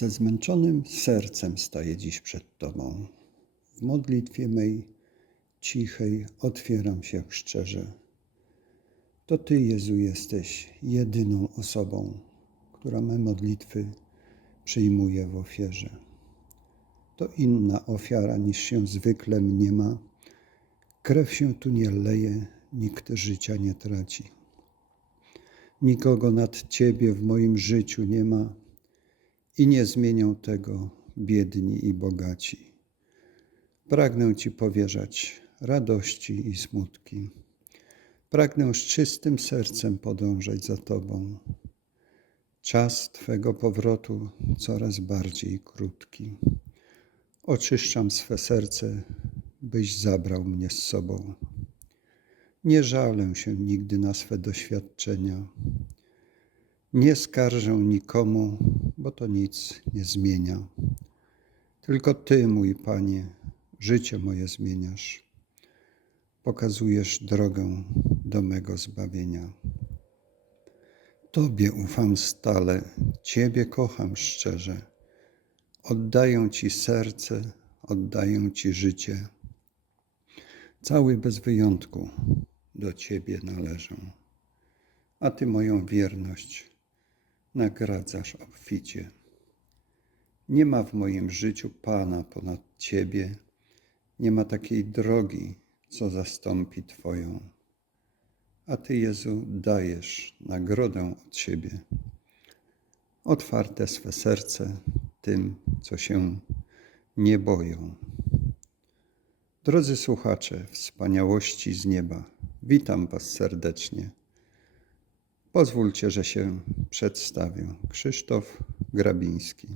Ze zmęczonym sercem staję dziś przed Tobą. W modlitwie mej cichej otwieram się szczerze. To Ty, Jezu, jesteś jedyną osobą, która me modlitwy przyjmuje w ofierze. To inna ofiara niż się zwykle mniema. Krew się tu nie leje, nikt życia nie traci. Nikogo nad Ciebie w moim życiu nie ma i nie zmienią tego biedni i bogaci. Pragnę Ci powierzać radości i smutki. Pragnę z czystym sercem podążać za Tobą. Czas Twego powrotu coraz bardziej krótki. Oczyszczam swe serce, byś zabrał mnie z sobą. Nie żalę się nigdy na swe doświadczenia. Nie skarżę nikomu, bo to nic nie zmienia. Tylko Ty, mój Panie, życie moje zmieniasz. Pokazujesz drogę do mego zbawienia. Tobie ufam stale, Ciebie kocham szczerze. Oddaję Ci serce, oddaję Ci życie. Cały bez wyjątku do Ciebie należę, a Ty moją wierność nagradzasz obficie. Nie ma w moim życiu Pana ponad Ciebie, nie ma takiej drogi, co zastąpi Twoją. A Ty, Jezu, dajesz nagrodę od siebie. Otwarte swe serce tym, co się nie boją. Drodzy słuchacze, wspaniałości z nieba, witam Was serdecznie. Pozwólcie, że się przedstawię. Krzysztof Grabiński.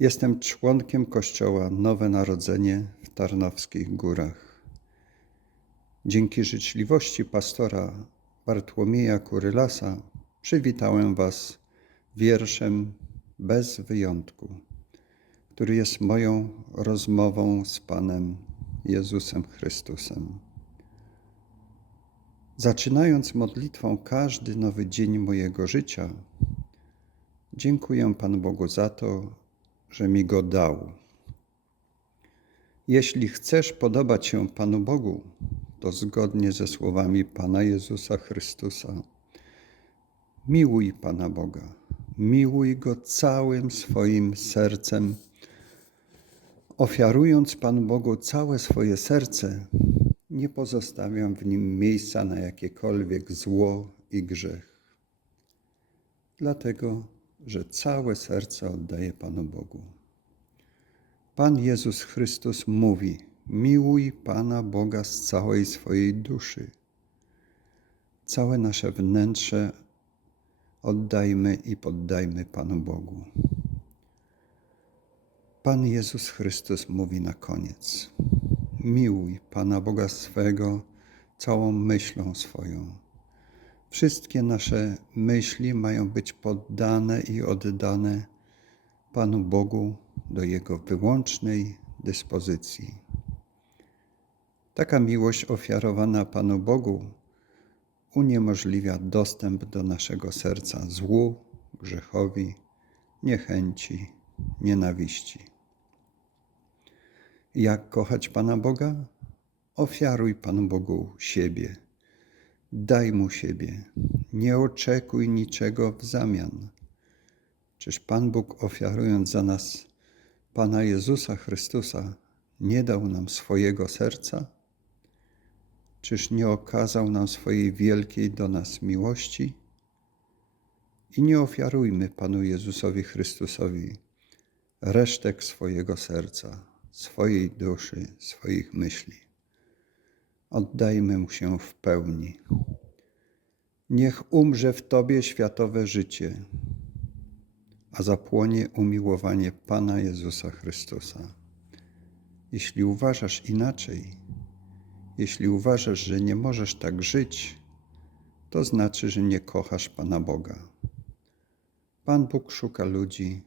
Jestem członkiem Kościoła Nowe Narodzenie w Tarnowskich Górach. Dzięki życzliwości pastora Bartłomieja Kurylasa przywitałem Was wierszem bez wyjątku, który jest moją rozmową z Panem Jezusem Chrystusem. Zaczynając modlitwą każdy nowy dzień mojego życia, dziękuję Panu Bogu za to, że mi go dał. Jeśli chcesz podobać się Panu Bogu, to zgodnie ze słowami Pana Jezusa Chrystusa, miłuj Pana Boga, miłuj Go całym swoim sercem, ofiarując Panu Bogu całe swoje serce, nie pozostawiam w nim miejsca na jakiekolwiek zło i grzech. Dlatego, że całe serce oddaję Panu Bogu. Pan Jezus Chrystus mówi: Miłuj Pana Boga z całej swojej duszy. Całe nasze wnętrze oddajmy i poddajmy Panu Bogu. Pan Jezus Chrystus mówi na koniec: Miłuj Pana Boga swego całą myślą swoją. Wszystkie nasze myśli mają być poddane i oddane Panu Bogu do Jego wyłącznej dyspozycji. Taka miłość ofiarowana Panu Bogu uniemożliwia dostęp do naszego serca złu, grzechowi, niechęci, nienawiści. Jak kochać Pana Boga? Ofiaruj Panu Bogu siebie. Daj Mu siebie. Nie oczekuj niczego w zamian. Czyż Pan Bóg, ofiarując za nas Pana Jezusa Chrystusa, nie dał nam swojego serca? Czyż nie okazał nam swojej wielkiej do nas miłości? I nie ofiarujmy Panu Jezusowi Chrystusowi resztek swojego serca, swojej duszy, swoich myśli. Oddajmy Mu się w pełni. Niech umrze w Tobie światowe życie, a zapłonie umiłowanie Pana Jezusa Chrystusa. Jeśli uważasz inaczej, jeśli uważasz, że nie możesz tak żyć, to znaczy, że nie kochasz Pana Boga. Pan Bóg szuka ludzi,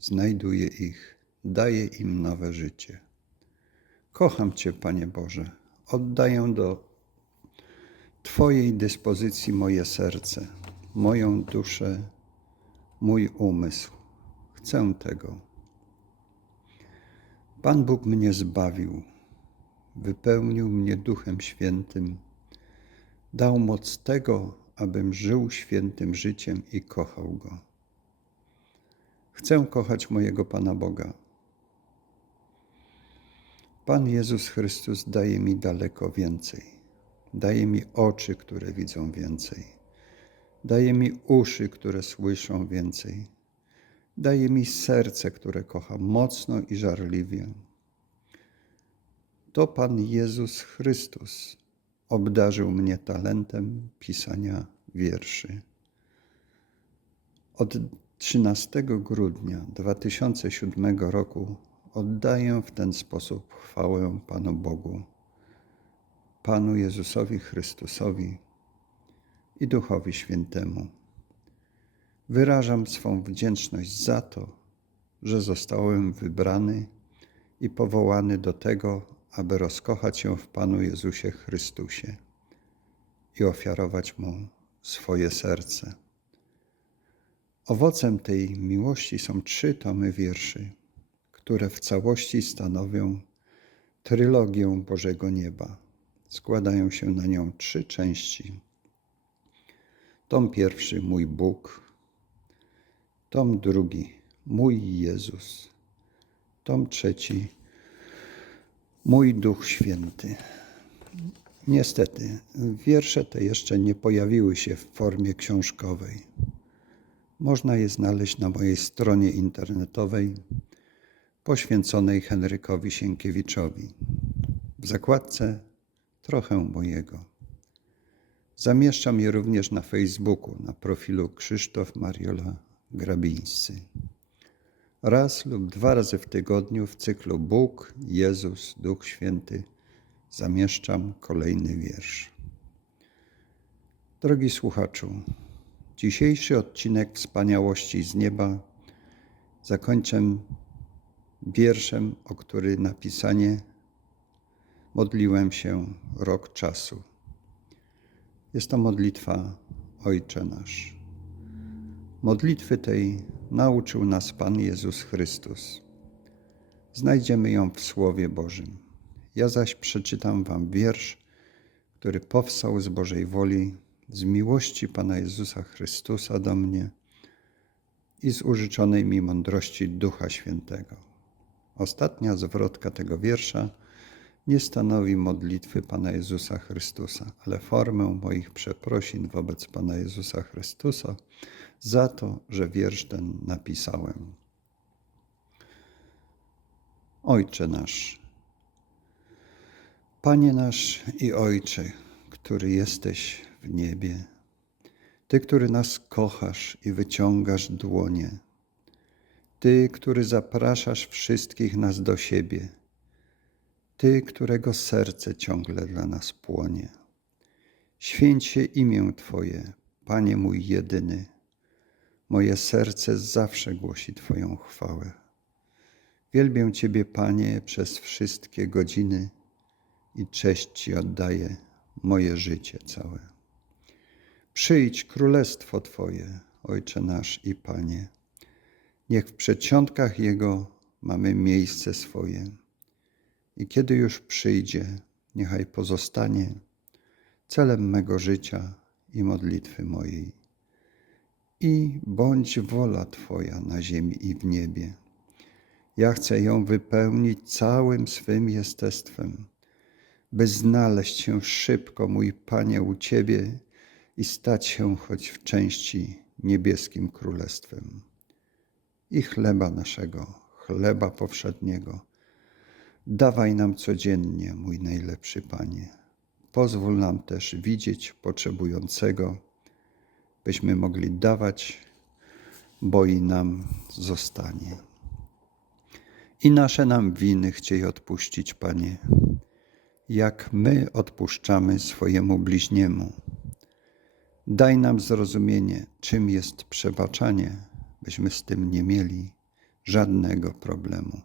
znajduje ich, daje im nowe życie. Kocham Cię, Panie Boże, oddaję do Twojej dyspozycji moje serce, moją duszę, mój umysł. chcę tego. Pan Bóg mnie zbawił, wypełnił mnie Duchem Świętym, dał moc tego, abym żył świętym życiem i kochał Go. Chcę kochać mojego Pana Boga. Pan Jezus Chrystus daje mi daleko więcej. Daje mi oczy, które widzą więcej. Daje mi uszy, które słyszą więcej. Daje mi serce, które kocha mocno i żarliwie. To Pan Jezus Chrystus obdarzył mnie talentem pisania wierszy. Od 13 grudnia 2007 roku oddaję w ten sposób chwałę Panu Bogu, Panu Jezusowi Chrystusowi i Duchowi Świętemu. Wyrażam swą wdzięczność za to, że zostałem wybrany i powołany do tego, aby rozkochać się w Panu Jezusie Chrystusie i ofiarować Mu swoje serce. Owocem tej miłości są trzy tomy wierszy, które w całości stanowią trylogię Bożego Nieba. Składają się na nią trzy części. Tom pierwszy Mój Bóg, tom drugi Mój Jezus, tom trzeci Mój Duch Święty. Niestety, wiersze te jeszcze nie pojawiły się w formie książkowej. Można je znaleźć na mojej stronie internetowej poświęconej Henrykowi Sienkiewiczowi. W zakładce trochę mojego. Zamieszczam je również na Facebooku na profilu Krzysztof Mariola Grabińscy. Raz lub dwa razy w tygodniu w cyklu Bóg, Jezus, Duch Święty zamieszczam kolejny wiersz. Drogi słuchaczu, dzisiejszy odcinek Wspaniałości z nieba zakończę wierszem, o który napisanie modliłem się rok czasu. Jest to modlitwa Ojcze Nasz. Modlitwy tej nauczył nas Pan Jezus Chrystus. Znajdziemy ją w Słowie Bożym. Ja zaś przeczytam Wam wiersz, który powstał z Bożej woli, z miłości Pana Jezusa Chrystusa do mnie i z użyczonej mi mądrości Ducha Świętego. Ostatnia zwrotka tego wiersza nie stanowi modlitwy Pana Jezusa Chrystusa, ale formę moich przeprosin wobec Pana Jezusa Chrystusa za to, że wiersz ten napisałem. Ojcze nasz, Panie nasz i Ojcze, który jesteś w niebie, Ty, który nas kochasz i wyciągasz dłonie, Ty, który zapraszasz wszystkich nas do siebie, Ty, którego serce ciągle dla nas płonie. Święć się imię Twoje, Panie mój jedyny. Moje serce zawsze głosi Twoją chwałę. Wielbię Ciebie, Panie, przez wszystkie godziny i cześć Ci oddaję moje życie całe. Przyjdź królestwo Twoje, Ojcze nasz i Panie. Niech w przedsionkach Jego mamy miejsce swoje. I kiedy już przyjdzie, niechaj pozostanie celem mego życia i modlitwy mojej. I bądź wola Twoja na ziemi i w niebie. Ja chcę ją wypełnić całym swym jestestwem, by znaleźć się szybko, mój Panie, u Ciebie i stać się choć w części niebieskim królestwem. I chleba naszego, chleba powszedniego, dawaj nam codziennie, mój najlepszy Panie. Pozwól nam też widzieć potrzebującego, byśmy mogli dawać, bo i nam zostanie. I nasze nam winy chciej odpuścić, Panie, jak my odpuszczamy swojemu bliźniemu. Daj nam zrozumienie, czym jest przebaczanie, byśmy z tym nie mieli żadnego problemu.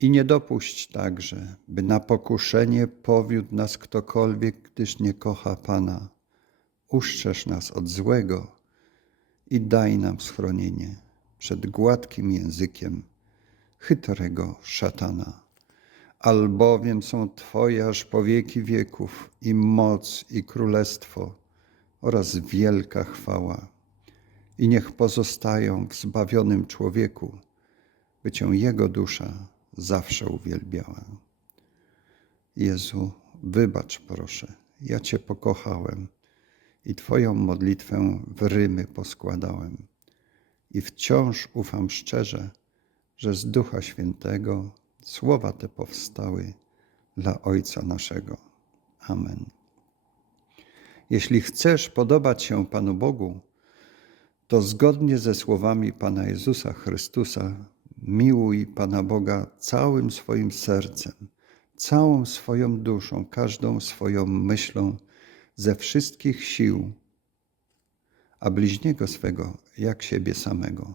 I nie dopuść także, by na pokuszenie powiódł nas ktokolwiek, gdyż nie kocha Pana. Uszczesz nas od złego i daj nam schronienie, przed gładkim językiem chytrego szatana. Albowiem są Twoje aż po wieki wieków i moc i królestwo oraz wielka chwała. I niech pozostają w zbawionym człowieku, by Cię Jego dusza zawsze uwielbiała. Jezu, wybacz proszę, ja Cię pokochałem i Twoją modlitwę w rymy poskładałem. I wciąż ufam szczerze, że z Ducha Świętego słowa te powstały dla Ojca naszego. Amen. Jeśli chcesz podobać się Panu Bogu, to zgodnie ze słowami Pana Jezusa Chrystusa, miłuj Pana Boga całym swoim sercem, całą swoją duszą, każdą swoją myślą, ze wszystkich sił, a bliźniego swego jak siebie samego.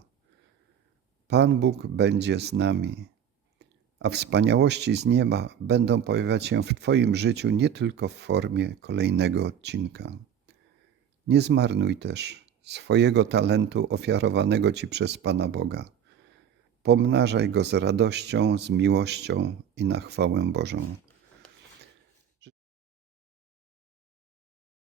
Pan Bóg będzie z nami, a wspaniałości z nieba będą pojawiać się w Twoim życiu nie tylko w formie kolejnego odcinka. Nie zmarnuj też swojego talentu ofiarowanego Ci przez Pana Boga. Pomnażaj go z radością, z miłością i na chwałę Bożą.